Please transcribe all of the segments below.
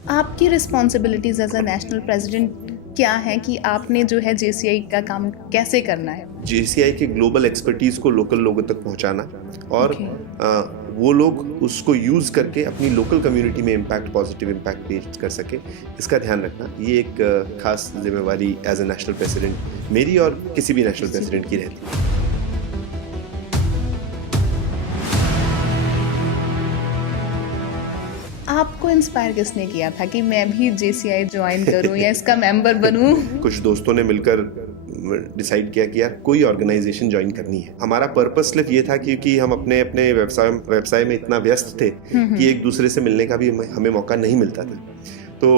आपकी responsibilities as a national president क्या है कि आपने जो है जेसीआई का काम कैसे करना है? जेसीआई के ग्लोबल एक्सपर्टीज को लोकल लोगों तक पहुंचाना और ओके। वो लोग उसको यूज करके अपनी लोकल कम्युनिटी में इम्पैक्ट, पॉजिटिव इम्पैक्ट पेश कर सके, इसका ध्यान रखना ये एक खास जिम्मेवारी एज ए नेशनल प्रेसिडेंट मेरी और किसी भी नेशनल प्रेसिडेंट की रहती है। आपको इंस्पायर किसने किया था कि मैं भी जेसीआई ज्वाइन करूं या इसका मेंबर बनूं? कुछ दोस्तों ने मिलकर डिसाइड किया कि यार कोई ऑर्गेनाइजेशन ज्वाइन करनी है। हमारा पर्पस सिर्फ ये था क्योंकि हम अपने अपने व्यवसाय में इतना व्यस्त थे कि एक दूसरे से मिलने का भी हमें मौका नहीं मिलता था। तो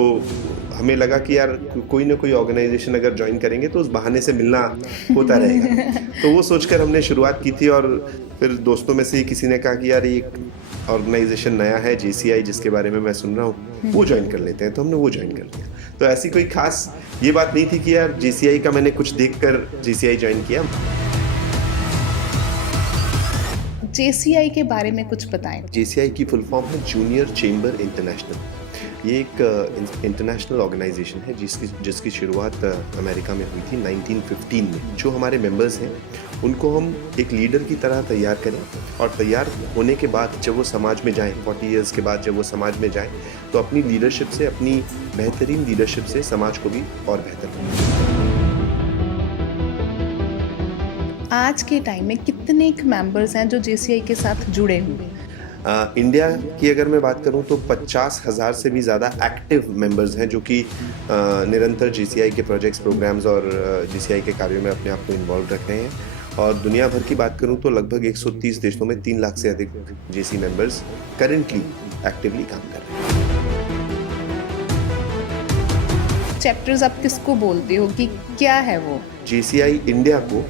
हमें लगा कि यार कोई ना कोई ऑर्गेनाइजेशन अगर ज्वाइन करेंगे तो उस बहाने से मिलना होता रहेगा। तो वो सोचकर हमने शुरुआत की थी और फिर दोस्तों में से ही किसी ने कहा कि यार एक ऑर्गेनाइजेशन नया है जेसीआई जिसके बारे में मैं सुन रहा हूँ, वो ज्वाइन कर लेते हैं। तो हमने वो ज्वाइन कर लिया। तो ऐसी कोई खास ये बात नहीं थी कि यार जेसीआई का मैंने कुछ देखकर जेसीआई ज्वाइन किया। जेसीआई के बारे में कुछ बताएं। जेसीआई की फुल फॉर्म है जूनियर चेंबर इंटरनेशनल। ये एक इंटरनेशनल ऑर्गेनाइजेशन है जिसकी शुरुआत अमेरिका में हुई थी 1915 में। जो हमारे मेंबर्स हैं उनको हम एक लीडर की तरह तैयार करें और तैयार होने के बाद जब वो समाज में जाएं, 40 इयर्स के बाद जब वो समाज में जाएं, तो अपनी लीडरशिप से, अपनी बेहतरीन लीडरशिप से समाज को भी और बेहतर बनाएं। आज के टाइम में कितने मेंबर्स हैं जो जेसीआई के साथ जुड़े हुए हैं? इंडिया की अगर मैं बात करूं तो 50,000 से भी ज़्यादा एक्टिव मेंबर्स हैं जो कि निरंतर जीसीआई के प्रोजेक्ट्स, प्रोग्राम्स और जीसीआई के कार्यों में अपने आप को इन्वॉल्व रख रहे हैं। और दुनिया भर की बात करूं तो लगभग 130 देशों में 3 लाख से अधिक जेसी मेंबर्स करेंटली एक्टिवली काम कर रहे हैं। चैप्टर्स आप किसको बोलते हो कि क्या है वो? जेसीआई इंडिया को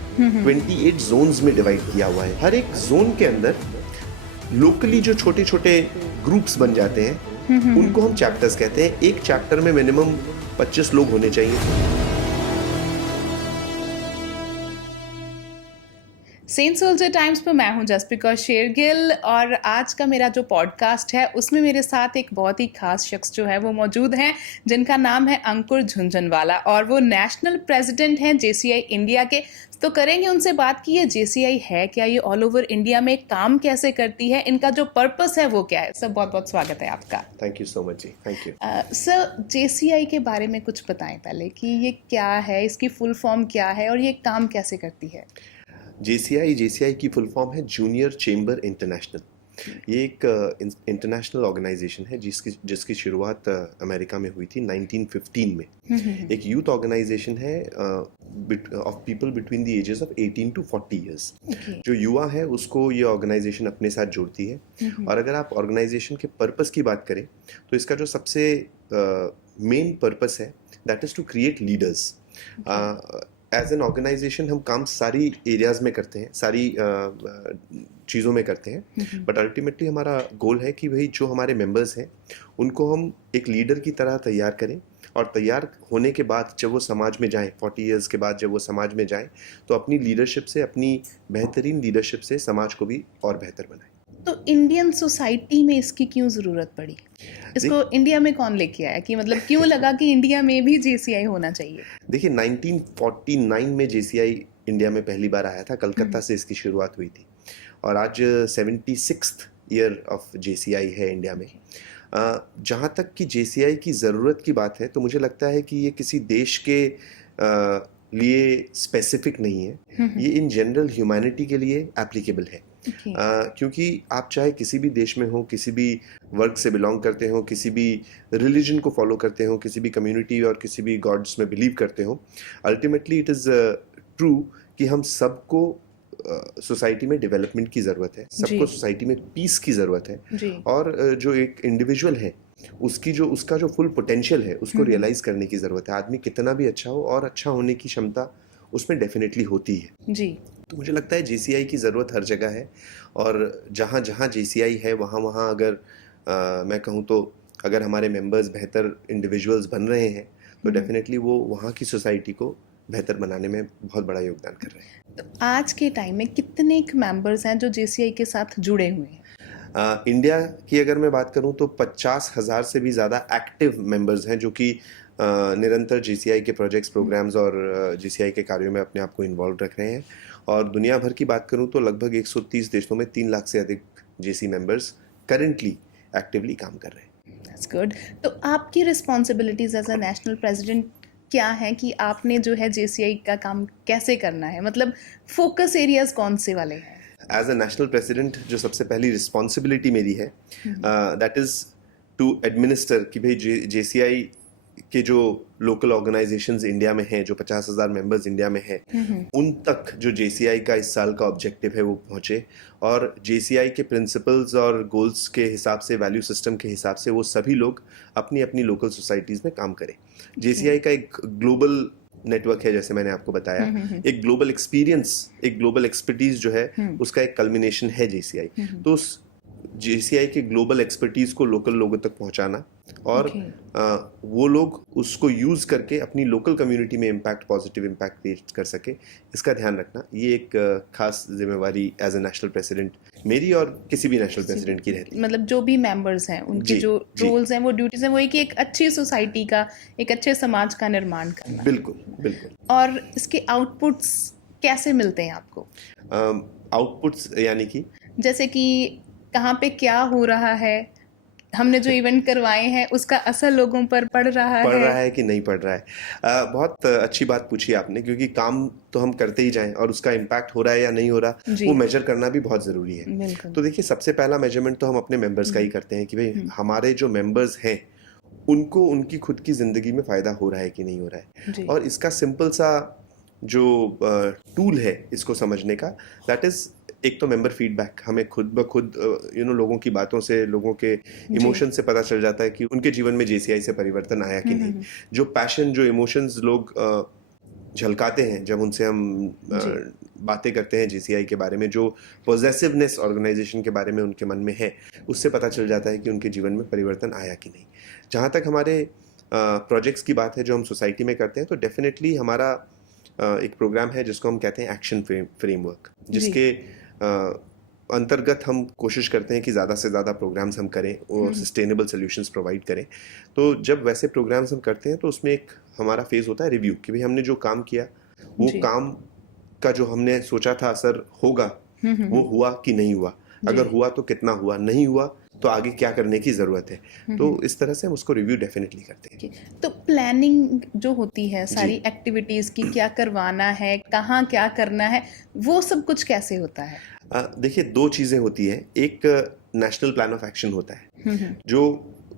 28 जोन्स में डिवाइड किया हुआ है। हर एक जोन के अंदर लोकली जो छोटे छोटे ग्रुप्स बन जाते हैं उनको हम चैप्टर्स कहते हैं। एक चैप्टर में मिनिमम 25 लोग होने चाहिए। सेंट सोल्जर टाइम्स पे मैं हूं जसप्रिका शेरगिल और आज का मेरा जो पॉडकास्ट है उसमें मेरे साथ एक बहुत ही खास शख्स जो है वो मौजूद हैं जिनका नाम है अंकुर झुंझुनवाला और वो नेशनल प्रेसिडेंट हैं जेसीआई इंडिया के। तो करेंगे उनसे बात कि ये जेसीआई है क्या, ये ऑल ओवर इंडिया में काम कैसे करती है, इनका जो पर्पस है वो क्या है। सर बहुत बहुत स्वागत है आपका। Thank you so much ji. Thank you. Sir JCI के बारे में कुछ बताएं पहले कि ये क्या है, इसकी फुल फॉर्म क्या है और ये काम कैसे करती है। जेसीआई की फुल फॉर्म है जूनियर चेंबर इंटरनेशनल। ये एक इंटरनेशनल ऑर्गेनाइजेशन है जिसकी शुरुआत अमेरिका में हुई थी 1915 में। एक यूथ ऑर्गेनाइजेशन है of people between the ages of 18 to 40 years. जो युवा है उसको ये ऑर्गेनाइजेशन अपने साथ जोड़ती है। और अगर आप ऑर्गेनाइजेशन के पर्पस की बात करें तो इसका जो सबसे मेन पर्पस है that is to create leaders. As an organization हम काम सारी एरियाज में करते हैं, सारी चीज़ों में करते हैं, बट अल्टीमेटली हमारा गोल है कि भाई जो हमारे मेंबर्स हैं उनको हम एक लीडर की तरह तैयार करें और तैयार होने के बाद जब वो समाज में जाएं, 40 इयर्स के बाद जब वो समाज में जाएं, तो अपनी लीडरशिप से, अपनी बेहतरीन लीडरशिप से समाज को भी और बेहतर बनाएं। तो इंडियन सोसाइटी में इसकी क्यों ज़रूरत पड़ी? इसको इंडिया में कौन लेके आया कि मतलब क्यों लगा कि इंडिया में भी जेसीआई होना चाहिए? देखिए 1949 में जेसीआई इंडिया में पहली बार आया था। कलकत्ता से इसकी शुरुआत हुई थी और आज 76th ईयर ऑफ जेसीआई है इंडिया में। जहाँ तक कि जेसीआई की ज़रूरत की बात है तो मुझे लगता है कि ये किसी देश के लिए स्पेसिफिक नहीं है, ये इन जनरल ह्यूमैनिटी के लिए एप्लीकेबल है। क्योंकि आप चाहे किसी भी देश में हो, किसी भी वर्ग से बिलोंग करते हो, किसी भी रिलीजन को फॉलो करते हो, किसी भी कम्युनिटी और किसी भी गॉड्स में बिलीव करते हो, अल्टीमेटली इट इज़ ट्रू कि हम सबको सोसाइटी में डेवलपमेंट की ज़रूरत है, सबको सोसाइटी में पीस की ज़रूरत है। और जो एक इंडिविजुअल है उसका जो फुल पोटेंशियल है उसको रियलाइज़ करने की ज़रूरत है। आदमी कितना भी अच्छा हो और अच्छा होने की क्षमता उसमें डेफिनेटली होती है जी। तो मुझे लगता है जेसीआई की ज़रूरत हर जगह है और जहाँ जहाँ जेसीआई है वहाँ वहाँ अगर मैं कहूँ तो अगर हमारे मेंबर्स बेहतर इंडिविजुअल्स बन रहे हैं तो डेफिनेटली वो वहाँ की सोसाइटी को बेहतर बनाने में बहुत बड़ा योगदान कर रहे हैं। तो आज के टाइम में कितने मेंबर्स हैं जो जेसीआई के साथ जुड़े हुए हैं? इंडिया की अगर मैं बात करूं तो 50,000 से भी ज़्यादा एक्टिव मेंबर्स हैं जो कि निरंतर जीसीआई के प्रोजेक्ट्स, प्रोग्राम्स और जीसीआई के कार्यों में अपने आप को इन्वॉल्व रख रहे हैं। और दुनिया भर की बात करूं तो लगभग 130 देशों में 3 लाख से अधिक जेसी मेंबर्स करेंटली एक्टिवली काम कर रहे हैं। That's good. तो आपकी responsibilities as a national president क्या है कि आपने जो है जेसीआई का काम कैसे करना है, मतलब फोकस एरियाज कौन से वाले हैं? एज अ नेशनल प्रेसिडेंट जो सबसे पहली रिस्पॉन्सिबिलिटी मेरी है दैट इज़ टू एडमिनिस्टर कि भाई जेसीआई के जो लोकल ऑर्गेनाइजेशंस इंडिया में हैं, जो 50,000 मेंबर्स इंडिया में हैं, उन तक जो जेसीआई का इस साल का ऑब्जेक्टिव है वो पहुंचे, और जेसीआई के प्रिंसिपल्स और गोल्स के हिसाब से, वैल्यू सिस्टम के हिसाब से वो सभी लोग अपनी अपनी लोकल सोसाइटीज़ में काम करें। जेसीआई का एक ग्लोबल नेटवर्क है, जैसे मैंने आपको बताया, एक ग्लोबल एक्सपीरियंस, एक ग्लोबल एक्सपर्टीज जो है उसका एक कल्मिनेशन है जेसीआई। तो उस जेसीआई के ग्लोबल एक्सपर्टीज को लोकल लोगों तक पहुंचाना और वो लोग उसको यूज करके अपनी लोकल कम्युनिटी में इम्पैक्ट, पॉजिटिव इम्पैक्ट क्रिएट कर सके, इसका ध्यान रखना, ये एक खास जिम्मेवारी एज ए नेशनल प्रेसिडेंट मेरी और किसी भी नेशनल प्रेसिडेंट की रहती है। मतलब जो भी मेंबर्स हैं उनके जो रोल्स हैं, वो ड्यूटीज हैं, वो एक अच्छी सोसाइटी का, एक अच्छे समाज का निर्माण करना। बिल्कुल बिल्कुल। और इसके आउटपुट्स कैसे मिलते हैं आपको? आउटपुट्स यानी कि जैसे कि कहाँ पे क्या हो रहा है, हमने जो इवेंट करवाए हैं उसका असर लोगों पर पड़ रहा है कि नहीं पड़ रहा है। बहुत अच्छी बात पूछी आपने, क्योंकि काम तो हम करते ही जाएं और उसका इम्पैक्ट हो रहा है या नहीं हो रहा वो मेजर करना भी बहुत ज़रूरी है। तो देखिए, सबसे पहला मेजरमेंट तो हम अपने मेंबर्स का ही करते हैं कि भाई हमारे जो मेंबर्स हैं उनको उनकी खुद की ज़िंदगी में फ़ायदा हो रहा है कि नहीं हो रहा है। और इसका सिंपल सा जो टूल है इसको समझने का, दैट इज़ एक तो मेंबर फीडबैक। हमें खुद ब खुद लोगों की बातों से, लोगों के इमोशन से पता चल जाता है कि उनके जीवन में जेसीआई से परिवर्तन आया कि नहीं। जो पैशन, जो इमोशंस लोग झलकाते हैं जब उनसे हम बातें करते हैं जेसीआई के बारे में, जो पॉजेसिवनेस ऑर्गेनाइजेशन के बारे में उनके मन में है, उससे पता चल जाता है कि उनके जीवन में परिवर्तन आया कि नहीं। जहाँ तक हमारे प्रोजेक्ट्स की बात है जो हम सोसाइटी में करते हैं, तो डेफिनेटली हमारा एक प्रोग्राम है जिसको हम कहते हैं एक्शन फ्रेमवर्क, जिसके अंतर्गत हम कोशिश करते हैं कि ज़्यादा से ज़्यादा प्रोग्राम्स हम करें और सस्टेनेबल सॉल्यूशंस प्रोवाइड करें। तो जब वैसे प्रोग्राम्स हम करते हैं तो उसमें एक हमारा फेज़ होता है रिव्यू, कि भाई हमने जो काम किया वो काम का जो हमने सोचा था असर होगा वो हुआ कि नहीं हुआ, अगर हुआ तो कितना हुआ, नहीं हुआ तो आगे क्या करने की ज़रूरत है। तो इस तरह से हम उसको रिव्यू डेफिनेटली करते हैं। तो प्लानिंग जो होती है सारी एक्टिविटीज़ की, क्या करवाना है, कहाँ क्या करना है, वो सब कुछ कैसे होता है? देखिए, दो चीज़ें होती हैं। एक नेशनल प्लान ऑफ एक्शन होता है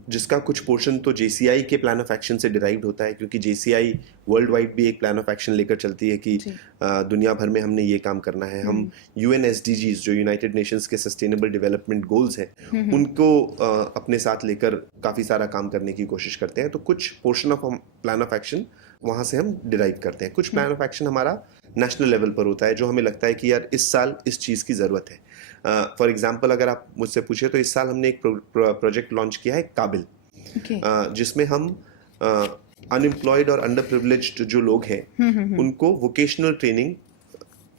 जिसका कुछ पोर्शन तो जेसीआई के प्लान ऑफ एक्शन से डिराइव्ड होता है, क्योंकि जेसीआई वर्ल्ड वाइड भी एक प्लान ऑफ एक्शन लेकर चलती है कि दुनिया भर में हमने ये काम करना है। हम यूएन एसडीजीज, जो यूनाइटेड नेशंस के सस्टेनेबल डेवलपमेंट गोल्स हैं, उनको अपने साथ लेकर काफ़ी सारा काम करने की कोशिश करते हैं। तो कुछ portion of plan of action वहाँ से हम डिराइव करते हैं। कुछ प्लान ऑफ एक्शन हमारा नेशनल लेवल पर होता है, जो हमें लगता है कि यार इस साल इस चीज़ की ज़रूरत है। फॉर एग्जांपल, अगर आप मुझसे पूछे तो इस साल हमने एक प्रोजेक्ट लॉन्च किया है, काबिल, जिसमें हम अनएम्प्लॉयड और अंडर प्रिविलेज्ड जो लोग हैं उनको वोकेशनल ट्रेनिंग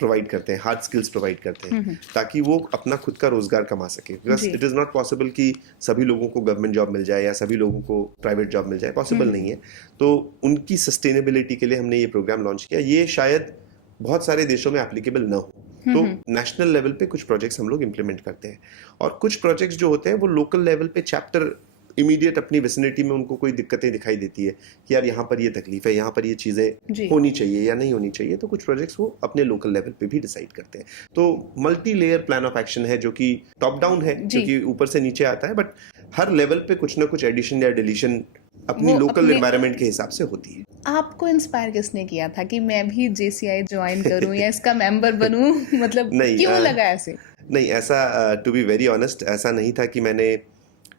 प्रोवाइड करते हैं, हार्ड स्किल्स प्रोवाइड करते हैं, ताकि वो अपना खुद का रोजगार कमा सके। Because it is not possible कि सभी लोगों को गवर्नमेंट जॉब मिल जाए या सभी लोगों को प्राइवेट जॉब मिल जाए, पॉसिबल नहीं है। तो उनकी सस्टेनेबिलिटी के लिए हमने ये प्रोग्राम लॉन्च किया। ये शायद बहुत सारे देशों में एप्लीकेबल ना हो, तो नेशनल लेवल पे कुछ प्रोजेक्ट्स हम लोग इम्प्लीमेंट करते हैं। और कुछ प्रोजेक्ट्स जो होते हैं वो लोकल लेवल पे चैप्टर इमीडिएट अपनी विसिनिटी में उनको कोई दिक्कतें दिखाई देती है कि यार यहाँ पर ये तकलीफ है, यहाँ पर ये चीज़ें होनी चाहिए या नहीं होनी चाहिए, तो कुछ प्रोजेक्ट्स वो अपने लोकल लेवल पे भी डिसाइड करते हैं। तो multi layer plan of action है, जो कि टॉप डाउन है, जो कि ऊपर से नीचे आता है, बट हर लेवल पे कुछ ना कुछ एडिशन या डिलीशन अपनी लोकल एनवायरनमेंट के हिसाब से होती है। आपको इंस्पायर किसने किया था कि मैं भी जेसीआई ज्वाइन करूं या इसका मेंबर बनूं? मतलब क्यों लगा ऐसे? नहीं, ऐसा टू बी वेरी ऑनेस्ट ऐसा नहीं था कि मैंने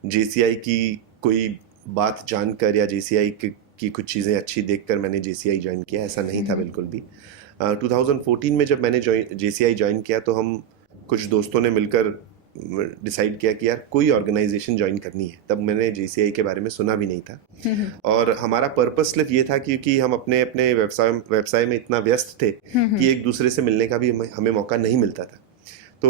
जेसीआई की कोई बात जानकर या जेसीआई की कुछ चीज़ें अच्छी देखकर मैंने जेसीआई ज्वाइन किया, ऐसा नहीं था बिल्कुल भी। 2014 में जब मैंने जेसीआई ज्वाइन किया तो हम कुछ दोस्तों ने मिलकर डिसाइड किया कि यार कोई ऑर्गेनाइजेशन ज्वाइन करनी है। तब मैंने जेसीआई के बारे में सुना भी नहीं था, और हमारा पर्पस सिर्फ ये था क्योंकि हम अपने अपने व्यवसाय में इतना व्यस्त थे कि एक दूसरे से मिलने का भी हमें मौका नहीं मिलता था। तो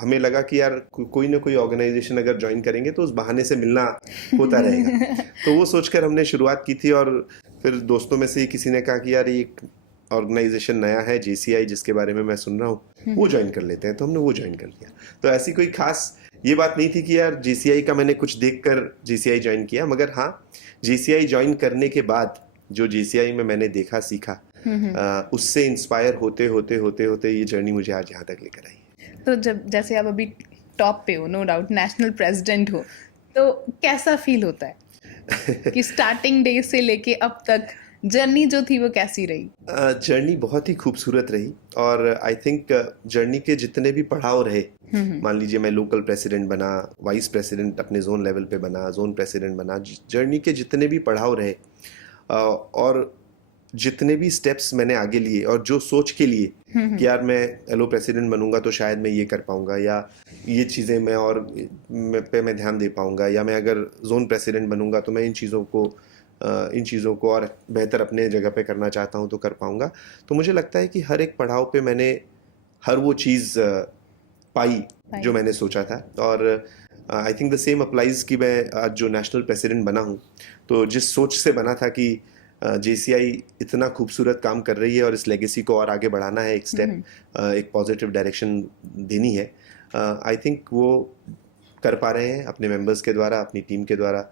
हमें लगा कि यार कोई ना कोई ऑर्गेनाइजेशन अगर ज्वाइन करेंगे तो उस बहाने से मिलना होता रहेगा। तो वो सोचकर हमने शुरुआत की थी, और फिर दोस्तों में से ही किसी ने कहा कि यार एक ऑर्गेनाइजेशन नया है JCI, जिसके बारे में मैं सुन रहा हूँ, वो ज्वाइन कर लेते हैं। तो हमने वो ज्वाइन कर लिया। तो ऐसी कोई खास ये बात नहीं थी कि यार JCI का मैंने कुछ देखकर JCI ज्वाइन किया, मगर हाँ, JCI ज्वाइन करने के बाद जो JCI में मैंने देखा सीखा, उससे इंस्पायर होते होते होते होते ये जर्नी मुझे आज यहाँ तक लेकर आई है। तो जब जैसे आप अभी टॉप पे हो, नो डाउट नेशनल प्रेसिडेंट हो, तो कैसा फील होता है कि स्टार्टिंग डे से लेके अब तक जर्नी जो थी वो कैसी रही? जर्नी बहुत ही खूबसूरत रही, और आई थिंक जर्नी के जितने भी पड़ाव रहे, मान लीजिए मैं लोकल प्रेसिडेंट बना, वाइस प्रेसिडेंट अपने जोन लेवल पे बना, जोन प्रेसिडेंट बना, जर्नी के जितने भी पड़ाव रहे और जितने भी स्टेप्स मैंने आगे लिए, और जो सोच के लिए कि यार मैं एलो प्रेसिडेंट बनूंगा तो शायद मैं ये कर पाऊंगा, या ये चीज़ें मैं और पे मैं ध्यान दे पाऊंगा, या मैं अगर जोन प्रेसिडेंट बनूंगा तो मैं इन चीज़ों को और बेहतर अपने जगह पे करना चाहता हूं तो कर पाऊंगा। तो मुझे लगता है कि हर एक पड़ाव पे मैंने हर वो चीज़ पाई जो मैंने सोचा था। और I think the same applies कि मैं आज जो नेशनल प्रेसिडेंट बना हूँ, तो जिस सोच से बना था कि JCI इतना खूबसूरत काम कर रही है और इस लेगेसी को और आगे बढ़ाना है, एक स्टेप, एक पॉजिटिव डायरेक्शन देनी है, आई थिंक वो कर पा रहे हैं अपने मेंबर्स के द्वारा, अपनी टीम के द्वारा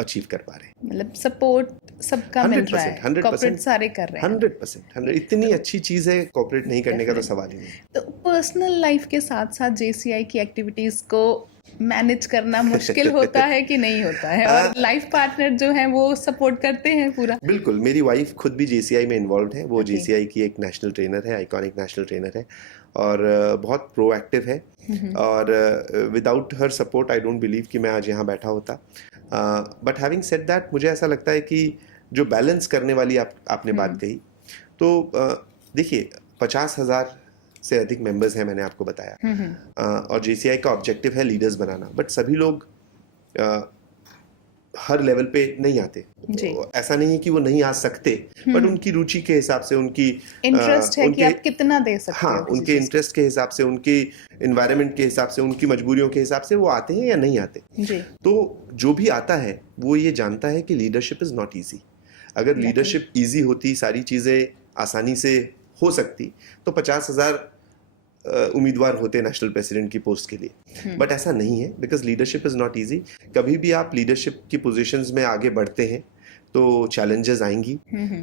अचीव कर पा रहे हैं। मतलब सपोर्ट सबका मिल रहा है, 100%, कॉर्पोरेट सारे कर रहे हैं। 100%, इतनी अच्छी चीज़ है, कॉर्पोरेट नहीं करने का तो सवाल ही नहीं। तो पर्सनल लाइफ के साथ साथ JCI की एक्टिविटीज को मैनेज करना मुश्किल होता है कि नहीं होता है? और लाइफ पार्टनर जो हैं वो सपोर्ट करते हैं पूरा? बिल्कुल, मेरी वाइफ खुद भी JCI में इन्वॉल्व है। वो JCI की एक नेशनल ट्रेनर है, आइकॉनिक नेशनल ट्रेनर है, और बहुत प्रोएक्टिव है, और without her support I don't believe कि मैं आज यहाँ बैठा होता। बट हैविंग सेड दैट, मुझे ऐसा लगता है कि जो बैलेंस करने वाली आपने बात कही, तो देखिए 50,000 से अधिक मेंबर्स हैं, मैंने आपको बताया, और JCI का ऑब्जेक्टिव है लीडर्स बनाना, बट सभी लोग हर लेवल पे नहीं आते। ऐसा नहीं है कि वो नहीं आ सकते, बट उनकी रुचि के हिसाब से, उनकी इंटरेस्ट है कि आप कितना दे सकते हाँ, उनके इंटरेस्ट के हिसाब से, उनके एनवायरनमेंट के हिसाब से, उनकी मजबूरियों के हिसाब से वो आते हैं या नहीं आते। तो जो भी आता है वो ये जानता है कि लीडरशिप इज नॉट ईजी। अगर लीडरशिप ईजी होती, सारी चीज़ें आसानी से हो सकती, तो 50,000 उम्मीदवार होते नेशनल प्रेसिडेंट की पोस्ट के लिए। बट ऐसा नहीं है, because leadership is not easy. कभी भी आप लीडरशिप की पोजीशंस में आगे बढ़ते हैं तो चैलेंजेस आएंगी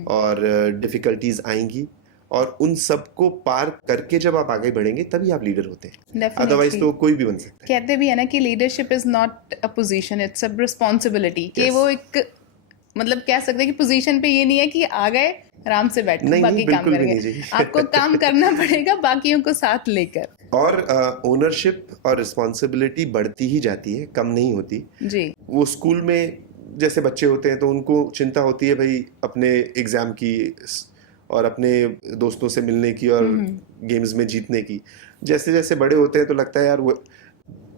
और डिफ़िकल्टीज आएंगी, और उन सब को पार करके जब आप आगे बढ़ेंगे तभी आप लीडर होते हैं, अदरवाइज तो कोई भी बन सकता है। कहते भी है ना कि leadership is not a position, it's a responsibility. कि वो एक मतलब कह सकते हैं कि पोजीशन पे ये नहीं है कि आ गए आराम से बैठो बाकी काम करेंगे, आपको काम करना पड़ेगा बाकियों को साथ लेकर। और ओनरशिप और रिस्पॉन्सिबिलिटी बढ़ती ही जाती है, कम नहीं होती जी। वो स्कूल में जैसे बच्चे होते हैं तो उनको चिंता होती है भाई अपने एग्जाम की और अपने दोस्तों से मिलने की और गेम्स में जीतने की। जैसे जैसे बड़े होते हैं तो लगता है यार वो,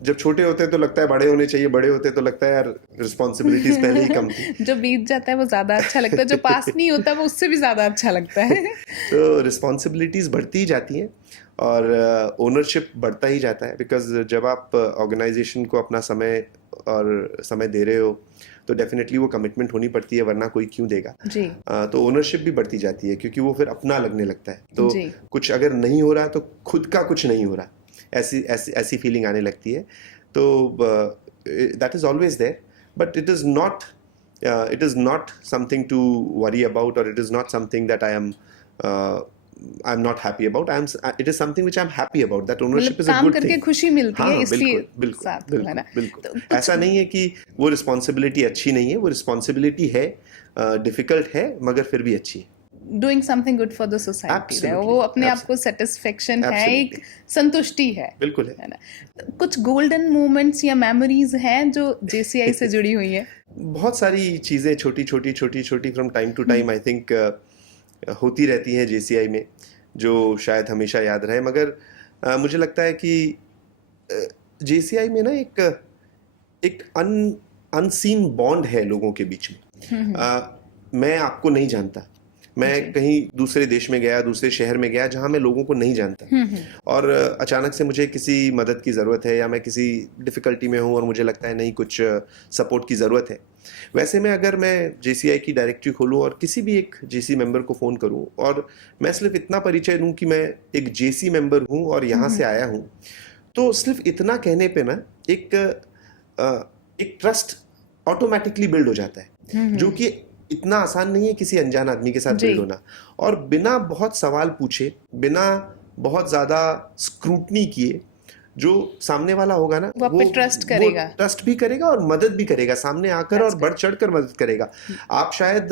जब छोटे होते हैं तो लगता है बड़े होने चाहिए, बड़े होते हैं तो लगता है यार रिस्पॉन्सिबिलिटीज पहले ही कम थी। जो बीत जाता है वो ज्यादा अच्छा लगता है, जो पास नहीं होता वो उससे भी ज्यादा अच्छा लगता है। तो रिस्पॉन्सिबिलिटीज बढ़ती ही जाती हैं और ओनरशिप बढ़ता ही जाता है, बिकॉज जब आप ऑर्गेनाइजेशन को अपना समय दे रहे हो तो डेफिनेटली वो कमिटमेंट होनी पड़ती है, वरना कोई क्यों देगा जी। तो ओनरशिप भी बढ़ती जाती है, क्योंकि वो फिर अपना लगने लगता है। तो कुछ अगर नहीं हो रहा तो खुद का कुछ नहीं हो रहा, ऐसी फीलिंग आने लगती है। तो that is always there, but it is not something to worry about, और it is not something that I'm not happy about. It is something which I'm happy about. That ownership is a good thing. काम करके खुशी मिलती है, इसलिए बिल्कुल ऐसा नहीं है कि वो रिस्पॉन्सिबिलिटी अच्छी नहीं है, वो रिस्पॉन्सिबिलिटी है, डिफिकल्ट है, मगर फिर भी अच्छी है। Doing something good for the society है, वो अपने आप को सेटिस्फेक्शन है, एक संतुष्टि है। बिल्कुल है ना। कुछ गोल्डन मोमेंट्स या मेमोरीज हैं जो JCI से जुड़ी हुई है? बहुत सारी चीज़ें छोटी from time to time I think होती रहती हैं JCI में, जो शायद हमेशा याद रहे। मगर मुझे लगता है कि JCI में ना एक अनसीन बॉन्ड है लोगों के बीच में। मैं आपको नहीं जानता, मैं कहीं दूसरे देश में गया, दूसरे शहर में गया जहां मैं लोगों को नहीं जानता, और अचानक से मुझे किसी मदद की ज़रूरत है या मैं किसी डिफ़िकल्टी में हूं और मुझे लगता है नहीं कुछ सपोर्ट की ज़रूरत है, वैसे में अगर मैं जेसीआई की डायरेक्टरी खोलूं और किसी भी एक जेसी मेंबर को फ़ोन करूं और मैं सिर्फ इतना परिचय दूं कि मैं एक जेसी मेंबर हूं और यहाँ से आया हूं, तो सिर्फ इतना कहने पे ना एक ट्रस्ट ऑटोमेटिकली बिल्ड हो जाता है, जो कि इतना आसान नहीं है किसी अनजान आदमी के साथ बिल्ड होना। और बिना बहुत सवाल पूछे, बिना बहुत ज्यादा स्क्रूटनी किए, जो सामने वाला होगा ना वो ट्रस्ट भी करेगा और मदद भी करेगा, सामने आकर और बढ़ चढ़ कर मदद करेगा। आप शायद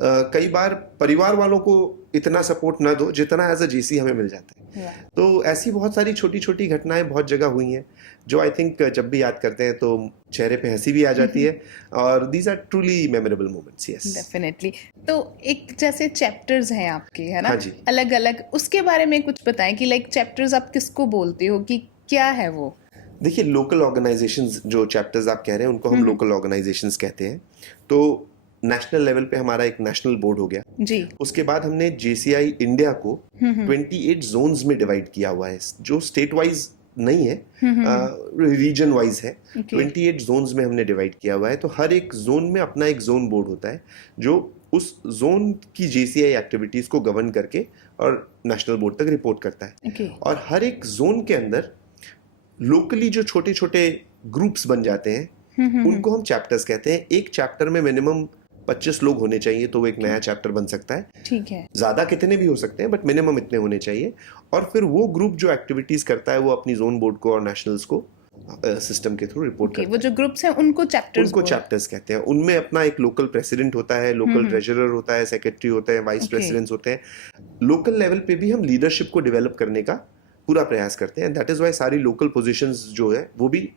कई बार परिवार वालों को इतना सपोर्ट न दो जितना एज अ जेसी हमें मिल जाता है। तो ऐसी बहुत सारी छोटी छोटी घटनाएं बहुत जगह हुई हैं जो आई थिंक जब भी याद करते हैं तो चेहरे पे हंसी भी आ जाती है, और these are truly memorable moments. Yes, definitely. तो एक जैसे चैप्टर्स हैं आपके, है ना? हाँ जी। अलग अलग, उसके बारे में कुछ बताएं कि लाइक चैप्टर्स आप किसको बोलते हो, कि क्या है वो? देखिए, लोकल ऑर्गेनाइजेशंस, जो चैप्टर्स आप कह रहे हैं उनको हम लोकल ऑर्गेनाइजेशंस कहते हैं। तो नेशनल लेवल पे हमारा एक नेशनल बोर्ड हो गया जी। उसके बाद हमने जेसीआई इंडिया को 28 जोन्स में डिवाइड किया हुआ है, जो स्टेट वाइज नहीं है, रीजन वाइज है। 28 जोन्स में हमने डिवाइड किया हुआ है। तो हर एक जोन में अपना एक जोन बोर्ड होता है जो उस जोन की जेसीआई एक्टिविटीज को गवर्न करके और नेशनल बोर्ड तक रिपोर्ट करता है। और हर एक जोन के अंदर लोकली जो छोटे छोटे ग्रुप्स बन जाते हैं उनको हम चैप्टर्स कहते हैं। एक चैप्टर में मिनिमम 25 लोग होने चाहिए तो वो एक नया चैप्टर बन सकता है। ठीक है। ज्यादा कितने भी हो सकते हैं बट मिनिमम इतने होने चाहिए। और फिर वो ग्रुप जो एक्टिविटीज करता है वो अपनी जोन बोर्ड को और नेशनल्स को सिस्टम के थ्रू रिपोर्ट करता है। वो जो ग्रुप्स हैं उनको चैप्टर्स कहते हैं। उनमें अपना एक लोकल प्रेसिडेंट होता है, लोकल ट्रेजरर होता है, सेक्रेटरी होते हैं, वाइस प्रेसिडेंट्स होते हैं। लोकल लेवल पे भी हम लीडरशिप को डेवलप करने का पूरा प्रयास करते हैं। दैट इज वाई सारी लोकल पोजीशंस जो है वो भी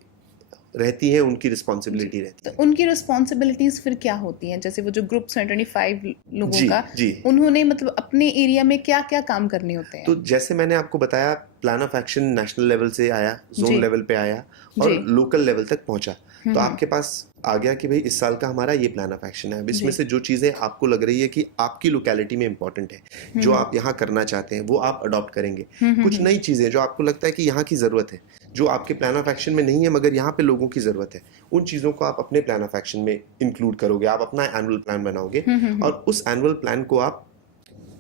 रहती है, उनकी रिस्पॉन्सिबिलिटी रहती है। तो उनकी रिस्पॉन्सिबिलिटीज फिर क्या होती हैं? जैसे वो जो ग्रुप्स हैं 25 लोगों का, जी, उन्होंने मतलब अपने एरिया में क्या क्या काम करने होते हैं? तो जैसे मैंने आपको बताया, plan of action national level से आया, जोन लेवल पे आया और लोकल लेवल तक पहुंचा। तो आपके पास आ गया कि भाई इस साल का हमारा ये प्लान ऑफ एक्शन है। अब इसमें से जो चीजें आपको लग रही है कि आपकी लोकेलिटी में इंपॉर्टेंट है, जो आप यहाँ करना चाहते हैं, वो आप अडॉप्ट करेंगे। कुछ नई चीजें जो आपको लगता है कि यहाँ की जरूरत है, जो आपके प्लान ऑफ एक्शन में नहीं है मगर यहाँ पे लोगों की जरूरत है, उन चीजों को आप अपने प्लान ऑफ एक्शन में इंक्लूड करोगे। आप अपना एनुअल प्लान बनाओगे और उस एनुअल प्लान को आप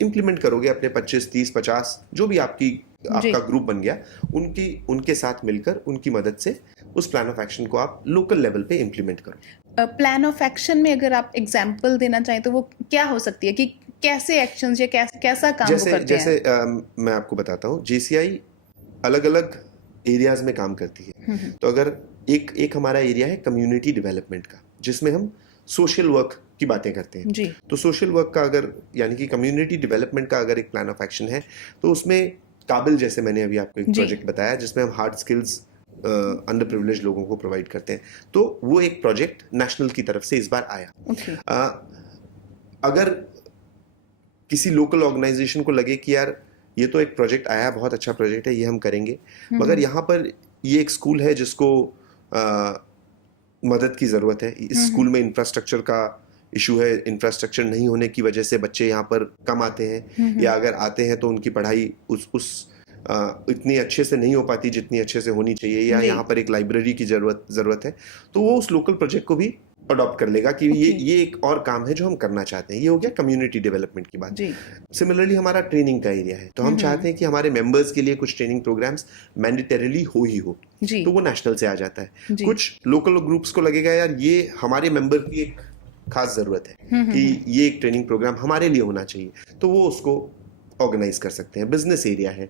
इम्प्लीमेंट करोगे अपने 25, 30, 50 जो भी आपका ग्रुप बन गया, उनके साथ मिलकर, उनकी मदद से उस प्लान ऑफ एक्शन को आप लोकल लेवल पे इम्प्लीमेंट करो। प्लान ऑफ एक्शन में अगर आप एग्जांपल देना चाहें तो वो क्या हो सकती है, कि कैसे एक्शंस या कैसा काम वो करते हैं? जैसे मैं आपको बताता हूँ, जेसीआई अलग अलग एरियाज में काम करती है। तो अगर एक हमारा एरिया है कम्युनिटी डेवलपमेंट का, जिसमें हम सोशल वर्क की बातें करते हैं जी। तो सोशल वर्क का अगर, यानी कि कम्युनिटी डेवलपमेंट का अगर एक प्लान ऑफ एक्शन है तो उसमें काबिल, जैसे मैंने अभी आपको एक प्रोजेक्ट बताया जिसमें हम हार्ड स्किल्स अंडर प्रिविलेज लोगों को प्रोवाइड करते हैं, तो वो एक प्रोजेक्ट नेशनल की तरफ से इस बार आया। अगर किसी लोकल ऑर्गेनाइजेशन को लगे कि यार ये तो एक प्रोजेक्ट आया है, बहुत अच्छा प्रोजेक्ट है, ये हम करेंगे, मगर यहाँ पर ये एक स्कूल है जिसको मदद की ज़रूरत है, इस स्कूल में इंफ्रास्ट्रक्चर का इशू है, इंफ्रास्ट्रक्चर नहीं होने की वजह से बच्चे यहाँ पर कम आते हैं, या अगर आते हैं तो उनकी पढ़ाई इतनी अच्छे से नहीं हो पाती जितनी अच्छे से होनी चाहिए, या यहाँ पर एक लाइब्रेरी की ज़रूरत है, तो वो उस लोकल प्रोजेक्ट को भी अडॉप्ट कर लेगा कि ये एक और काम है जो हम करना चाहते हैं। ये हो गया कम्युनिटी डेवलपमेंट की बात। सिमिलरली हमारा ट्रेनिंग का एरिया है, तो हम चाहते हैं कि हमारे मेंबर्स के लिए कुछ ट्रेनिंग प्रोग्राम्स मैंडेटरीली हो ही हो, तो वो नेशनल से आ जाता है। कुछ लोकल ग्रुप्स को लगेगा यार ये हमारे मेंबर की एक खास जरूरत है कि ये एक ट्रेनिंग प्रोग्राम हमारे लिए होना चाहिए, तो वो उसको ऑर्गेनाइज कर सकते हैं। बिजनेस एरिया है,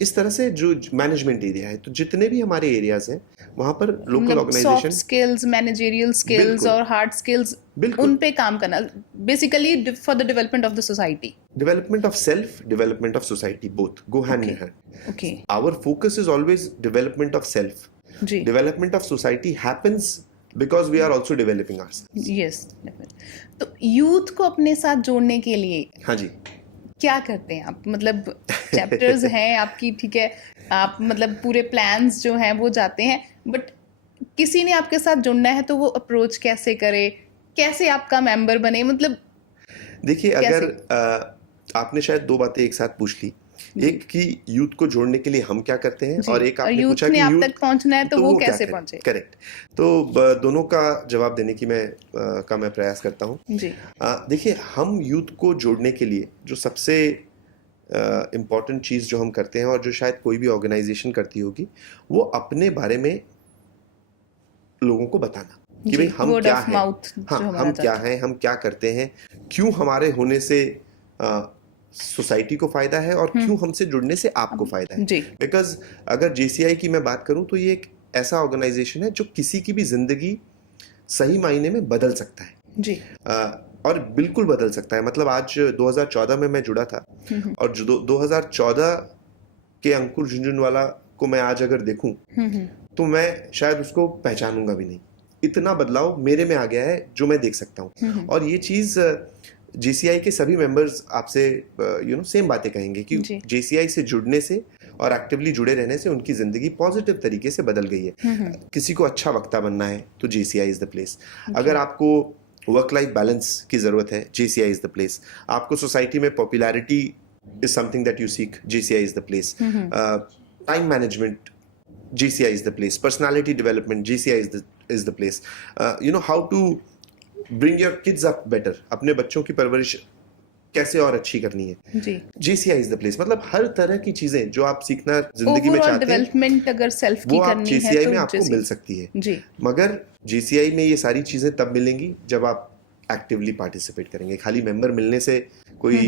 इस तरह से जो मैनेजमेंट एरिया है, तो जितने भी हमारे एरियाज हैं वहां पर local organisation, soft skills, managerial skills और हार्ड स्किल्स, उन पे काम करना, basically for the development of the society, development of self, development of society, both go hand in hand. Okay, our focus is always development of self. Development of society happens because we are also developing ourselves. Yes, definitely. तो youth को अपने साथ जोड़ने के लिए हाँ जी क्या करते हैं आप? मतलब चैप्टर्स हैं आपकी, ठीक है, आप मतलब पूरे प्लान्स जो हैं वो जाते हैं, बट किसी ने आपके साथ जुड़ना है तो वो अप्रोच कैसे करे, कैसे आपका मेंबर बने? मतलब देखिए, अगर आपने शायद दो बातें एक साथ पूछ ली, एक कि यूथ को जोड़ने के लिए हम क्या करते हैं, और एक आपने पूछा कि आप यूथ तक पहुंचना है तो वो क्या कैसे करे। पहुंचे। करेक्ट। तो दोनों का जवाब देने की मैं प्रयास करता हूँ जी। देखिए, हम यूथ को जोड़ने के लिए जो सबसे इम्पॉर्टेंट चीज़ जो हम करते हैं, और जो शायद कोई भी ऑर्गेनाइजेशन करती होगी, वो अपने बारे में लोगों को बताना कि भाई हम क्या हैं, हाँ हम क्या हैं, हम क्या करते हैं, क्यों हमारे होने से सोसाइटी को फायदा है, और क्यों हमसे जुड़ने से आपको फायदा है। बिकॉज अगर जेसीआई की मैं बात करूं तो ये एक ऐसा ऑर्गेनाइजेशन है जो किसी की भी जिंदगी सही मायने में बदल सकता है जी। और बिल्कुल बदल सकता है। मतलब आज 2014 में मैं जुड़ा था, और जो 2014 के अंकुर झुनझुनवाला को मैं आज अगर देखूं तो मैं शायद उसको पहचानूंगा भी नहीं। इतना बदलाव मेरे में आ गया है जो मैं देख सकता हूँ। और ये चीज जेसीआई के सभी मेंबर्स आपसे सेम बातें कहेंगे कि जेसीआई से जुड़ने से और एक्टिवली जुड़े रहने से उनकी जिंदगी पॉजिटिव तरीके से बदल गई है। किसी को अच्छा वक्ता बनना है तो जेसीआई इज द प्लेस। अगर आपको वर्क लाइफ बैलेंस की जरूरत है, जेसीआई इज द प्लेस। आपको सोसाइटी में popularity is something that you seek, JCI is the place. Time management, GCI is the place. Personality development, GCI is the place. How to bring your kids up better. अपने बच्चों की परवरिश कैसे और अच्छी करनी है, जी। GCI is the place. मतलब हर तरह की चीजें जो आप सीखना जिंदगी में चाहते हैं, डेवलपमेंट अगर सेल्फ की करनी है, GCI में आपको मिल सकती है, जी। मगर GCI में ये सारी चीजें तब मिलेंगी जब आप एक्टिवली पार्टिसिपेट करेंगे। खाली मेंबर मिलने से कोई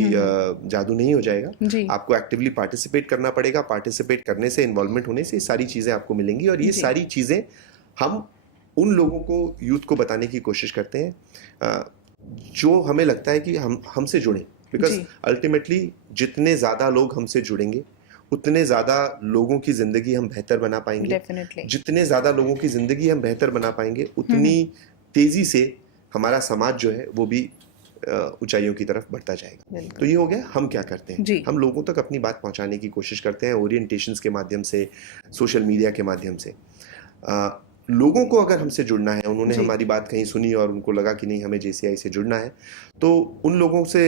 जादू नहीं हो जाएगा, आपको एक्टिवली पार्टिसिपेट करना पड़ेगा। पार्टिसिपेट करने से, इन्वॉल्वमेंट होने से सारी चीजें आपको मिलेंगी, और ये सारी चीजें हम उन लोगों को, यूथ को बताने की कोशिश करते हैं जो हमें लगता है कि हमसे जुड़े। बिकॉज अल्टीमेटली जितने ज्यादा लोग हमसे जुड़ेंगे उतने ज्यादा लोगों की जिंदगी हम बेहतर बना पाएंगे। जितने ज्यादा लोगों की जिंदगी हम बेहतर बना पाएंगे उतनी तेजी से हमारा समाज जो है वो भी ऊंचाइयों की तरफ बढ़ता जाएगा। तो ये हो गया हम क्या करते हैं। हम लोगों तक अपनी बात पहुंचाने की कोशिश करते हैं, ओरिएंटेशंस के माध्यम से, सोशल मीडिया के माध्यम से। लोगों को अगर हमसे जुड़ना है, उन्होंने हमारी बात कहीं सुनी और उनको लगा कि नहीं हमें जेसीआई से जुड़ना है, तो उन लोगों से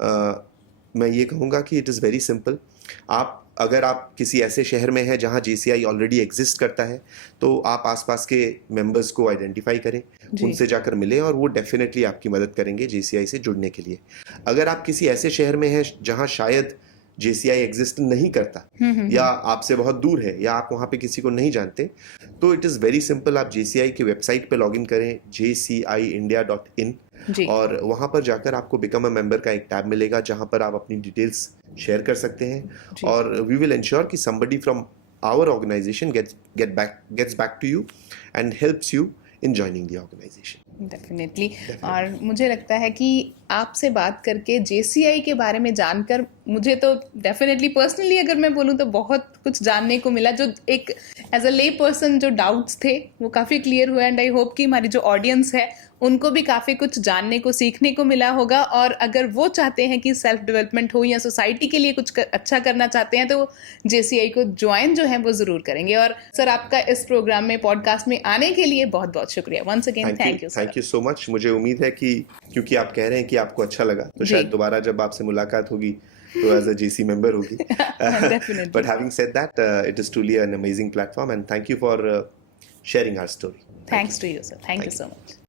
मैं ये कहूँगा कि इट इज़ वेरी सिंपल। अगर आप किसी ऐसे शहर में हैं जहां जेसीआई ऑलरेडी एग्जिस्ट करता है, तो आप आसपास के मेंबर्स को आइडेंटिफाई करें, उनसे जाकर मिलें, और वो डेफिनेटली आपकी मदद करेंगे जेसीआई से जुड़ने के लिए। अगर आप किसी ऐसे शहर में हैं जहां शायद जेसीआई एग्जिस्ट नहीं करता, या आपसे बहुत दूर है, या आप वहां पे किसी को नहीं जानते, तो इट इज़ वेरी सिंपल। आप जेसीआई की वेबसाइट पे लॉगिन करें, jciindia.in, और वहां पर जाकर आपको बिकम अ मेंबर का एक टैब मिलेगा जहां पर आप अपनी डिटेल्स शेयर कर सकते हैं, और वी विल इंश्योर कि somebody from our organization gets back to you and helps you in joining the organization. Definitely. और मुझे लगता है कि आपसे बात करके, जेसीआई के बारे में जानकर, मुझे तो डेफिनेटली पर्सनली अगर मैं बोलूँ तो बहुत कुछ जानने को मिला। जो एक एज अ ले पर्सन जो डाउट्स थे वो काफ़ी क्लियर हुए, एंड आई होप कि हमारी जो ऑडियंस है उनको भी काफ़ी कुछ जानने को, सीखने को मिला होगा। और अगर वो चाहते हैं कि सेल्फ डेवलपमेंट हो या सोसाइटी के लिए कुछ अच्छा करना चाहते हैं, तो जेसीआई को ज्वाइन जो है वो ज़रूर करेंगे। और सर, आपका इस प्रोग्राम में, पॉडकास्ट में आने के लिए बहुत बहुत शुक्रिया। Once again thank you so much. मुझे उम्मीद है कि क्योंकि आप कह रहे हैं कि आपको अच्छा लगा, तो शायद दोबारा जब आपसे मुलाकात होगी तो एज अ GC member होगी। But having said that, it is truly an amazing platform, and thank you for sharing our story. Thanks to you, sir. Thank you so much.